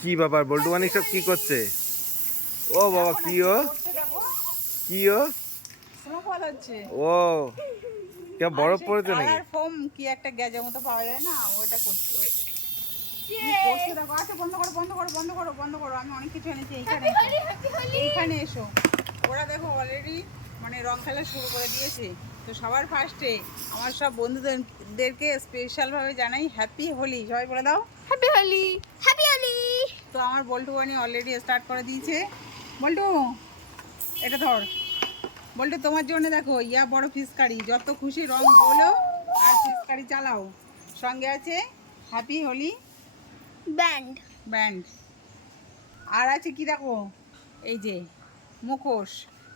কি ব্যাপার বল্টু মানিক সব কি করছে? ও বাবা কি ও? কি ও? স্নোফল হচ্ছে ও কে বরফ পড়েছে নাকি? ফোম কি একটা গ্যাজের মতো পাওয়া যায় না ওটা করছে দেখো আচ্ছা বন্ধ করো বন্ধ করো বন্ধ করো বন্ধ করো আমি অনেক কিছু এনেছি এইখানে এসো। এইখানে এসো। ওরা দেখো অলরেডি মানে রং খেলা শুরু করে দিয়েছে। তো সবার ফার্স্টে আমার সব বন্ধুদেরকে স্পেশালভাবে জানাই হ্যাপি হোলি সবাই বলে দাও। হ্যাপি হোলি হ্যাপি হোলি তো আমার বল্টু বানি অলরেডি স্টার্ট করে দিয়েছে। বল্টু এটা ধর। বল্টু তোমার জন্য দেখো ইয়া বড় ফিসকারি। যত খুশি রং বলো আর ফিসকারি চালাও। সঙ্গে আছে হ্যাপি হোলি ব্যান্ড ব্যান্ড আর আছে কি দেখো? এই যে মুখোশ।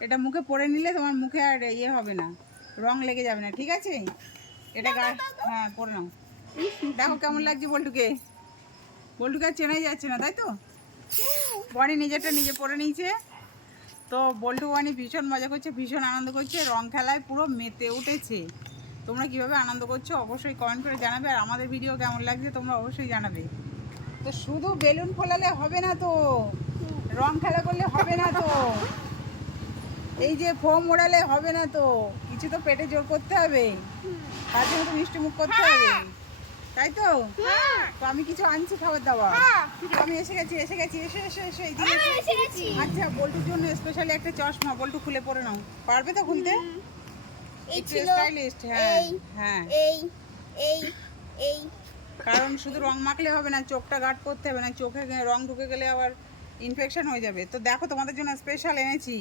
এটা মুখে পরে নিলে তোমার মুখে আর ইয়ে হবে না। রং লেগে যাবে না ঠিক আছে? এটা হ্যাঁ পরে নাও। দেখো কেমন লাগছে বল্টুকে। বল্টুকে আর চেনাই যাচ্ছে না, তাই তো? বনি নিজেরটা নিজে পরে নিয়েছে। তো বল্টু বনি ভীষণ মজা করছে, ভীষণ আনন্দ করছে, রং খেলায় পুরো মেতে উঠেছে। তোমরা কীভাবে আনন্দ করছ অবশ্যই কমেন্ট করে জানাবে, আর আমাদের ভিডিও কেমন লাগছে তোমরা অবশ্যই জানাবে। তো শুধু বেলুন ফোলালে হবে না তো, রং খেলা করলে হবে না তো, এই যে ফোম ওড়ালে হবে না তো, কিছু তো পেটে জোর করতে হবে, তার জন্য তো মিষ্টি মুখ করতে হবে। তাই তো? তো আমি কিছু আনছি খাবার দাবার? আমি এসে গেছি এসে গেছি এসে এসে এসে আচ্ছা বল্টুর জন্য স্পেশালি একটা চশমা বল্টু খুলে পরে নাও। পারবে তো খুলতে? স্টাইলিস্ট হ্যাঁ। হ্যাঁ। এই এই এই। কারণ শুধু রং মাখলে হবে না চোখটা গার্ড করতে হবে না চোখে রং ঢুকে গেলে আবার ইনফেকশন হয়ে যাবে। তো দেখো তোমাদের জন্য স্পেশাল এনেছি।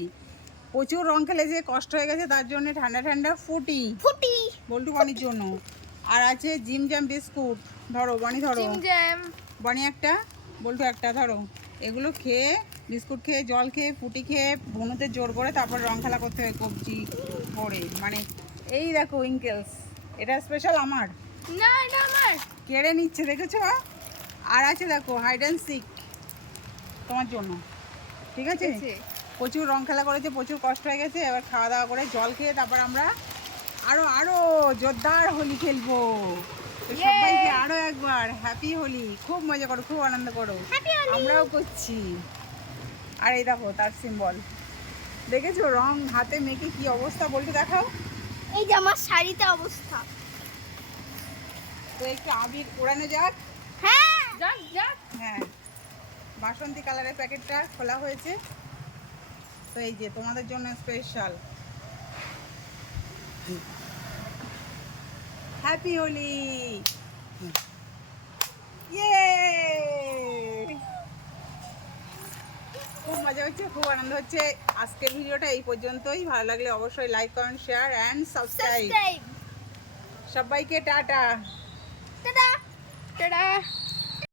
প্রচুর রং খেলে যে কষ্ট হয়ে গেছে তার জন্য ঠান্ডা ঠান্ডা ফুটি। ফুটি। বল্টু পানির জন্য। আর আছে জিম জাম বিস্কুট। ধরো বানি ধরো। বানি একটা বল্টু একটা ধরো। এগুলো খেয়ে বিস্কুট খেয়ে জল খেয়ে ফুটি খেয়ে বনুতে জোর করে তারপর রং খেলা করতে হয় কবজি পরে। মানে এই দেখো উইঙ্কেলস এটা স্পেশাল আমার। না এটা আমার। কেড়ে নিচ্ছে দেখেছ? আর আছে দেখো হাইড অ্যান্ড সিক তোমার জন্য। ঠিক আছে। প্রচুর রং খেলা করেছে প্রচুর কষ্ট হয়ে গেছে এবার খাওয়া দাওয়া করে জল খেয়ে তারপর আমরা আরও আরও জোরদার হোলি খেলব। সবাইকে আরও একবার হ্যাপি হোলি। খুব মজা করো খুব আনন্দ করো। আমরাও করছি। আর এই দেখো তার সিম্বল দেখেছ রং হাতে মেখে কি অবস্থা বলতে দেখাও। এই যে আমার শাড়িতে অবস্থা। তো একটু আবির ওড়ানো যাক। হ্যাঁ! যাক যাক। হ্যাঁ। বাসন্তী কালারের প্যাকেটটা খোলা হয়েছে। তো এই যে তোমাদের জন্য স্পেশাল হ্যাপি হোলি ইয়ে খুব মজা হচ্ছে খুব আনন্দ হচ্ছে। আজকের ভিডিওটা এই পর্যন্তই। ভালো লাগলে অবশ্যই like comment share and subscribe subscribe সবাইকে টাটা। টাটা। টাটা।